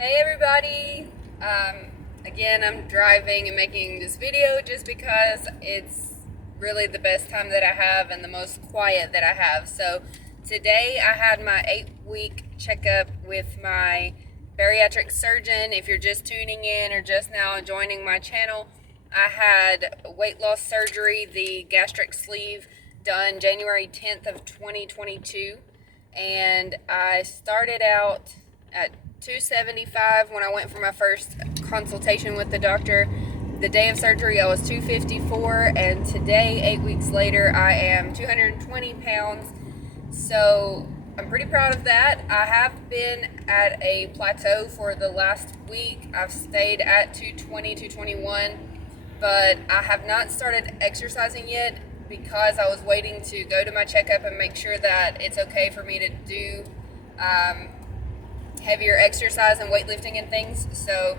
Hey everybody! Again, I'm driving and making this video just because it's really the best time that I have and the most quiet that I have. So today I had my 8-week checkup with my bariatric surgeon. If you're just tuning in or just now joining my channel, I had weight loss surgery, the gastric sleeve, done January 10th of 2022, and I started out at 275 when I went for my first consultation with the doctor. The day of surgery I was 254, and today, 8 weeks later, I am 220 pounds. So I'm pretty proud of that. I have been at a plateau for the last week. I've stayed at 220, 221, but I have not started exercising yet because I was waiting to go to my checkup and make sure that it's okay for me to do heavier exercise and weightlifting and things. So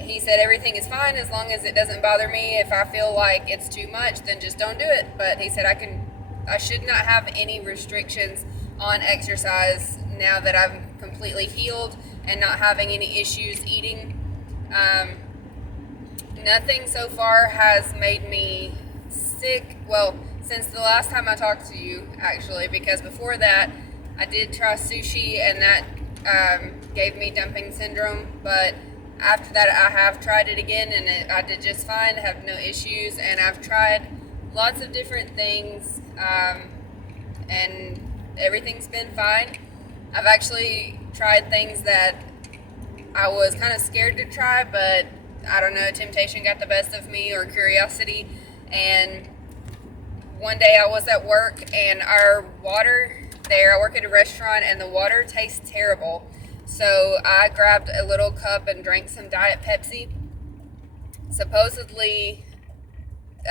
he said everything is fine as long as it doesn't bother me. If I feel like it's too much, then just don't do it. But he said I should not have any restrictions on exercise now that I'm completely healed and not having any issues eating. Nothing so far has made me sick. Well, since the last time I talked to you, actually, because before that I did try sushi and that gave me dumping syndrome. But after that, I have tried it again and I did just fine, have no issues. And I've tried lots of different things and everything's been fine. I've actually tried things that I was kind of scared to try, but I don't know, temptation got the best of me, or curiosity. And one day I was at work and our water there, I work at a restaurant and the water tastes terrible. So I grabbed a little cup and drank some Diet Pepsi. Supposedly,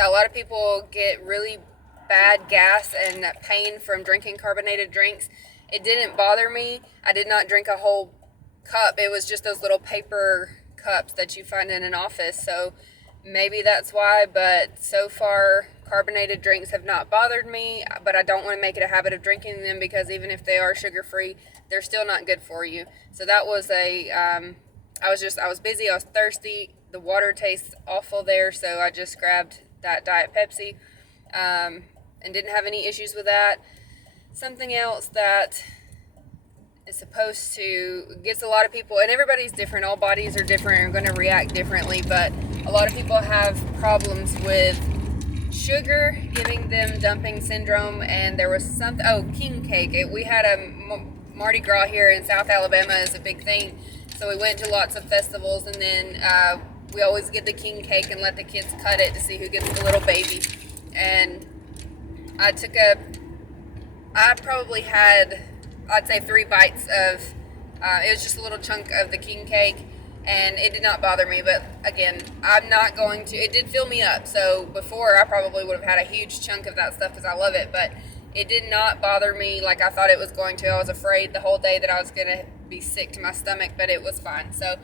a lot of people get really bad gas and pain from drinking carbonated drinks. It didn't bother me. I did not drink a whole cup. It was just those little paper cups that you find in an office. So maybe that's why, but so far carbonated drinks have not bothered me. But I don't want to make it a habit of drinking them because even if they are sugar free, they're still not good for you. So that was I was busy, I was thirsty, the water tastes awful there, so I just grabbed that Diet Pepsi and didn't have any issues with that. Something else that is supposed to gets a lot of people, and everybody's different, all bodies are different and are going to react differently, but a lot of people have problems with sugar giving them dumping syndrome. And there was king cake. We had a Mardi Gras here in South Alabama is a big thing, so we went to lots of festivals, and then we always get the king cake and let the kids cut it to see who gets the little baby. And I probably had, I'd say, 3 bites of, it was just a little chunk of the king cake, and it did not bother me. But again, I'm not going to, it did fill me up. So before, I probably would have had a huge chunk of that stuff because I love it, but it did not bother me like I thought it was going to. I was afraid the whole day that I was going to be sick to my stomach, but it was fine. So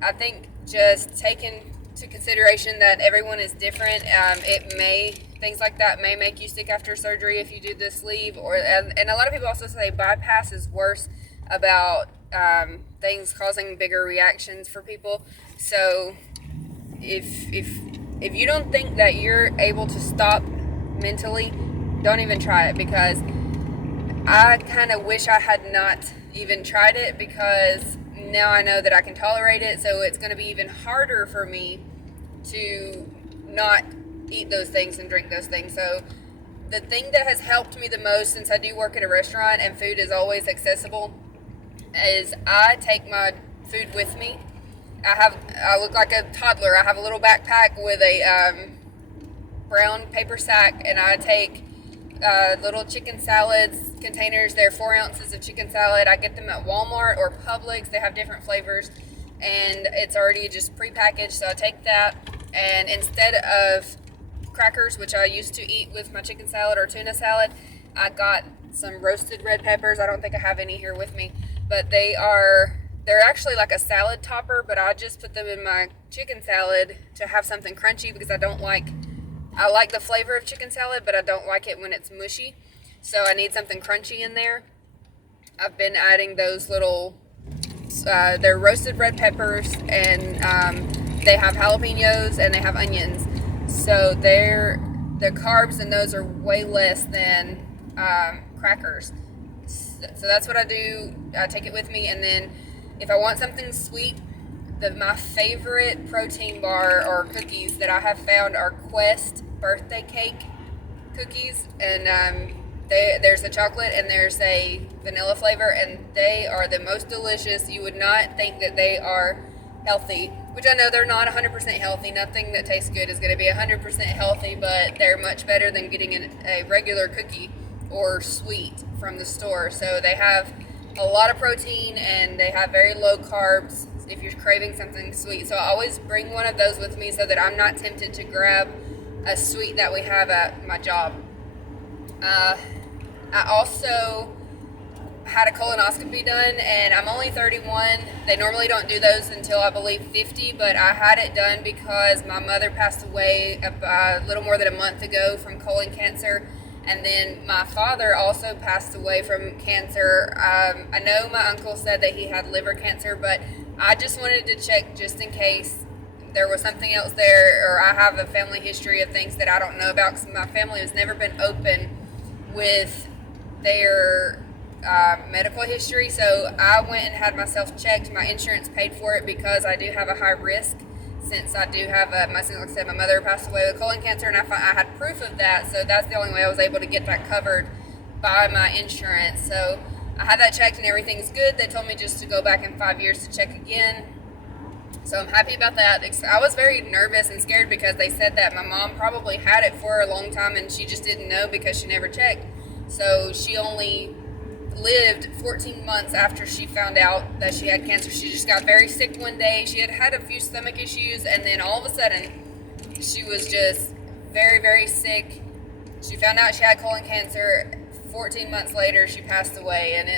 I think just taking to consideration that everyone is different, things like that may make you sick after surgery if you do the sleeve, and a lot of people also say bypass is worse about things causing bigger reactions for people. So if you don't think that you're able to stop mentally, don't even try it, because I kind of wish I had not even tried it, because now I know that I can tolerate it, so it's going to be even harder for me to not eat those things and drink those things. So the thing that has helped me the most, since I do work at a restaurant and food is always accessible, is I take my food with me. I look like a toddler. I have a little backpack with a brown paper sack, and I take little chicken salads containers. They're 4 ounces of chicken salad. I get them at Walmart or Publix. They have different flavors, and it's already just prepackaged. So I take that, and instead of crackers, which I used to eat with my chicken salad or tuna salad, I got some roasted red peppers. I don't think I have any here with me, but they're actually like a salad topper, but I just put them in my chicken salad to have something crunchy, because I like the flavor of chicken salad, but I don't like it when it's mushy. So I need something crunchy in there. I've been adding those little they're roasted red peppers, and they have jalapenos and they have onions. So the carbs in those are way less than crackers. So that's what I do. I take it with me, and then if I want something sweet, my favorite protein bar or cookies that I have found are Quest birthday cake cookies, and there's a chocolate and there's a vanilla flavor, and they are the most delicious. You would not think that they are healthy, which I know they're not 100% healthy. Nothing that tastes good is going to be 100% healthy, but they're much better than getting a regular cookie or sweet from the store. So they have a lot of protein and they have very low carbs if you're craving something sweet. So I always bring one of those with me so that I'm not tempted to grab a sweet that we have at my job. I also had a colonoscopy done, and I'm only 31. They normally don't do those until I believe 50, but I had it done because my mother passed away a little more than a month ago from colon cancer, and then my father also passed away from cancer. I know my uncle said that he had liver cancer, but I just wanted to check just in case there was something else there, or I have a family history of things that I don't know about, because my family has never been open with their medical history. So I went and had myself checked. My insurance paid for it because I do have a high risk, since I do have like I said, my mother passed away with colon cancer, and I had proof of that. So that's the only way I was able to get that covered by my insurance. So I had that checked and everything's good. They told me just to go back in 5 years to check again. So I'm happy about that. I was very nervous and scared because they said that my mom probably had it for a long time and she just didn't know because she never checked. So she only lived 14 months after she found out that she had cancer. She just got very sick one day. She had had a few stomach issues, and then all of a sudden she was just very, very sick. She found out she had colon cancer. 14 months later she passed away, and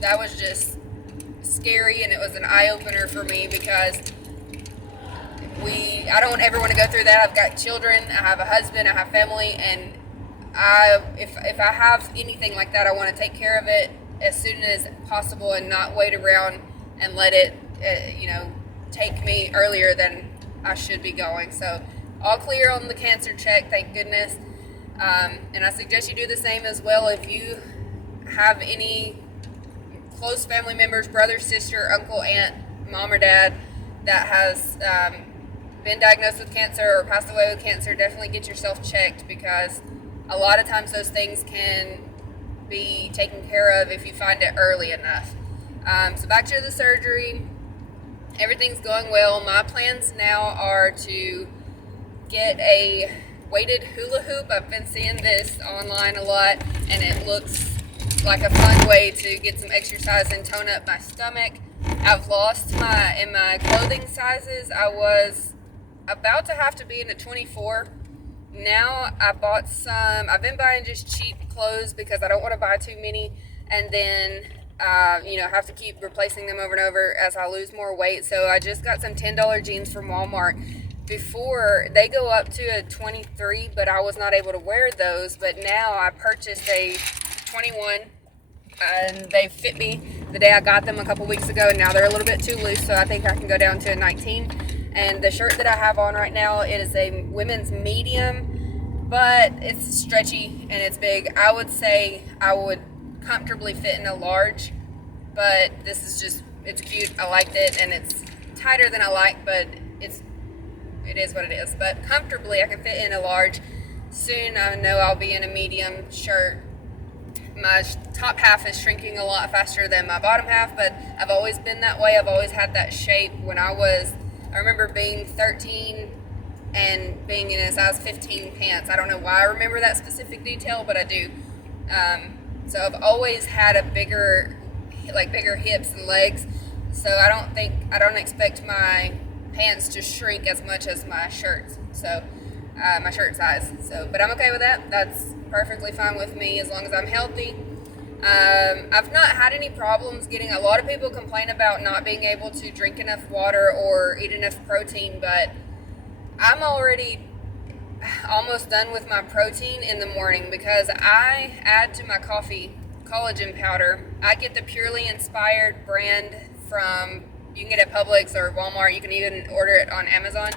that was just scary, and it was an eye-opener for me because I don't ever want to go through that. I've got children, I have a husband, I have family, and if I have anything like that, I want to take care of it as soon as possible and not wait around and let it take me earlier than I should be going. So all clear on the cancer check, thank goodness. And I suggest you do the same as well if you have any close family members, brother, sister, uncle, aunt, mom or dad that has been diagnosed with cancer or passed away with cancer. Definitely get yourself checked, because a lot of times those things can be taken care of if you find it early enough. So back to the surgery, everything's going well. My plans now are to get a weighted hula hoop. I've been seeing this online a lot, and it looks like a fun way to get some exercise and tone up my stomach. I've lost in my clothing sizes. I was about to have to be in a 24. Now I bought some. I've been buying just cheap clothes because I don't want to buy too many, and then have to keep replacing them over and over as I lose more weight. So I just got some $10 jeans from Walmart. Before, they go up to a 23, but I was not able to wear those. But now I purchased a 21, and they fit me the day I got them a couple weeks ago, and now they're a little bit too loose, so I think I can go down to a 19. And the shirt that I have on right now, it is a women's medium, but it's stretchy and it's big. I would say I would comfortably fit in a large, but this is just, it's cute. I liked it, and it's tighter than I like, but it is what it is. But comfortably, I can fit in a large. Soon, I know I'll be in a medium shirt. My top half is shrinking a lot faster than my bottom half, but I've always been that way. I've always had that shape. I remember being 13 and being in a size 15 pants. I don't know why I remember that specific detail, but I do. So I've always had a bigger hips and legs. So I don't expect my pants to shrink as much as my shirts. So my shirt size. But I'm okay with that. That's perfectly fine with me as long as I'm healthy. I've not had any problems getting. A lot of people complain about not being able to drink enough water or eat enough protein, but I'm already almost done with my protein in the morning because I add to my coffee collagen powder. I get the Purely Inspired brand from, you can get it at Publix or Walmart. You can even order it on Amazon.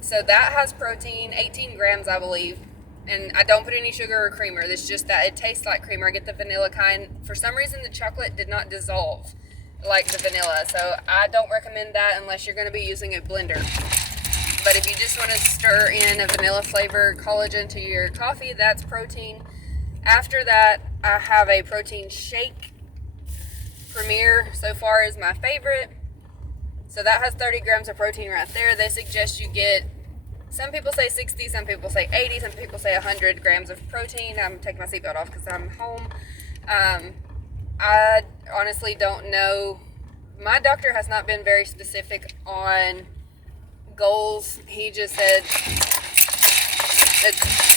So that has protein, 18 grams, I believe. And I don't put any sugar or creamer. It's just that it tastes like creamer. I get the vanilla kind. For some reason, the chocolate did not dissolve like the vanilla. So I don't recommend that unless you're going to be using a blender. But if you just want to stir in a vanilla flavored collagen to your coffee, that's protein. After that, I have a protein shake. Premier so far is my favorite. So that has 30 grams of protein right there. They suggest you get, some people say 60, some people say 80, some people say 100 grams of protein. I'm taking my seatbelt off because I'm home. I honestly don't know. My doctor has not been very specific on goals. He just said,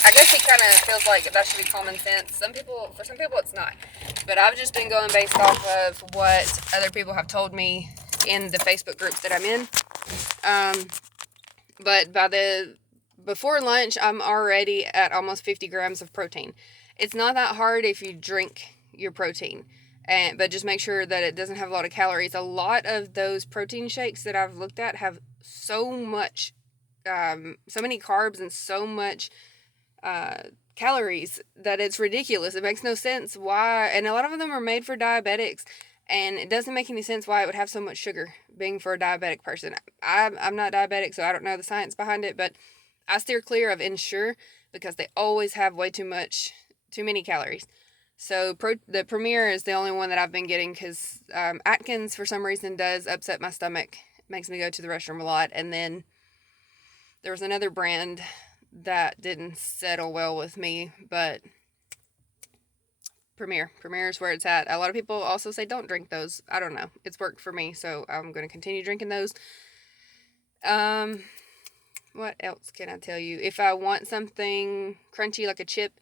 I guess he kind of feels like that should be common sense. For some people it's not. But I've just been going based off of what other people have told me in the Facebook groups that I'm in. But before lunch, I'm already at almost 50 grams of protein. It's not that hard if you drink your protein. But just make sure that it doesn't have a lot of calories. A lot of those protein shakes that I've looked at have so many carbs and so much calories that it's ridiculous. It makes no sense why, and a lot of them are made for diabetics, and it doesn't make any sense why it would have so much sugar being for a diabetic person. I'm not diabetic, so I don't know the science behind it, but I steer clear of Ensure because they always have way too many calories. So the Premier is the only one that I've been getting because Atkins for some reason does upset my stomach. It makes me go to the restroom a lot. And then there was another brand that didn't settle well with me, but Premier is where it's at. A lot of people also say don't drink those. I don't know. It's worked for me, so I'm going to continue drinking those. What else can I tell you? If I want something crunchy like a chip,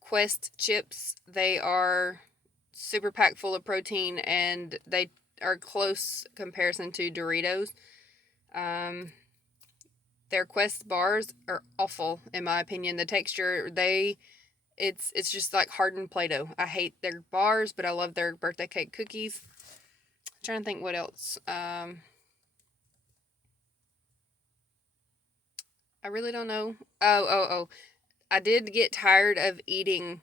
Quest chips, they are super packed full of protein and they are close comparison to Doritos. Their Quest bars are awful in my opinion. The texture, it's just like hardened Play-Doh. I hate their bars, but I love their birthday cake cookies. I'm trying to think what else. I really don't know. Oh. I did get tired of eating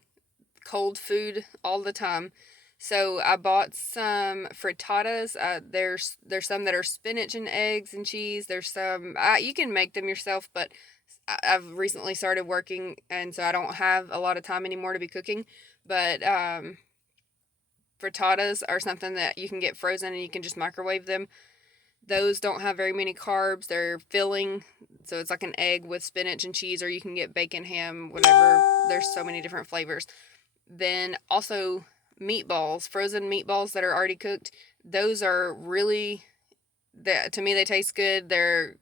cold food all the time. So I bought some frittatas. There's some that are spinach and eggs and cheese. There's some, you can make them yourself, but I've recently started working, and so I don't have a lot of time anymore to be cooking. But frittatas are something that you can get frozen and you can just microwave them. Those don't have very many carbs. They're filling, so it's like an egg with spinach and cheese, or you can get bacon, ham, whatever. There's so many different flavors. Then also meatballs, frozen meatballs that are already cooked. Those are really, to me, they taste good. They're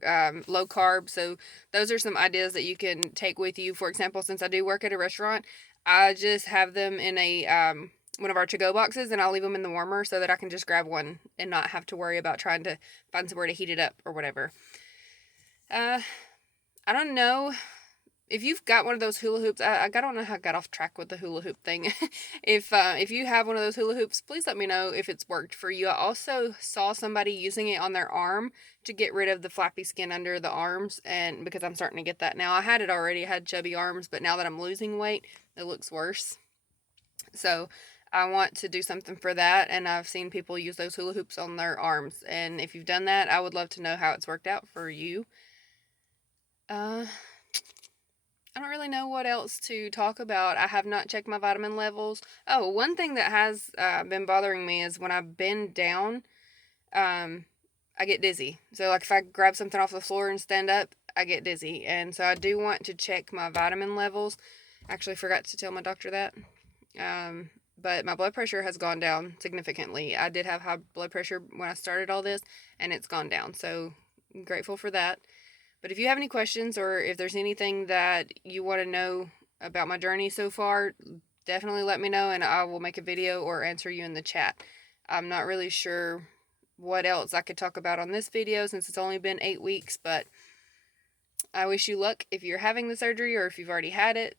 low carb, so those are some ideas that you can take with you. For example, since I do work at a restaurant, I just have them in a one of our to-go boxes, and I'll leave them in the warmer so that I can just grab one and not have to worry about trying to find somewhere to heat it up or whatever. I don't know if you've got one of those hula hoops. I don't know how I got off track with the hula hoop thing. If you have one of those hula hoops, please let me know if it's worked for you. I also saw somebody using it on their arm to get rid of the flappy skin under the arms, and because I'm starting to get that now. I had it already. I had chubby arms, but now that I'm losing weight, it looks worse. So I want to do something for that, and I've seen people use those hula hoops on their arms, and if you've done that, I would love to know how it's worked out for you. I don't really know what else to talk about. I have not checked my vitamin levels. Oh, one thing that has been bothering me is when I bend down, I get dizzy. So, like, if I grab something off the floor and stand up, I get dizzy, and so I do want to check my vitamin levels. Actually, forgot to tell my doctor that. But my blood pressure has gone down significantly. I did have high blood pressure when I started all this, and it's gone down. So I'm grateful for that. But if you have any questions, or if there's anything that you want to know about my journey so far, definitely let me know, and I will make a video or answer you in the chat. I'm not really sure what else I could talk about on this video since it's only been 8 weeks, but I wish you luck if you're having the surgery or if you've already had it.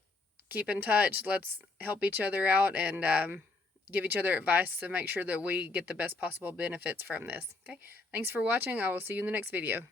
Keep in touch. Let's help each other out, and give each other advice to make sure that we get the best possible benefits from this. Okay, thanks for watching. I will see you in the next video.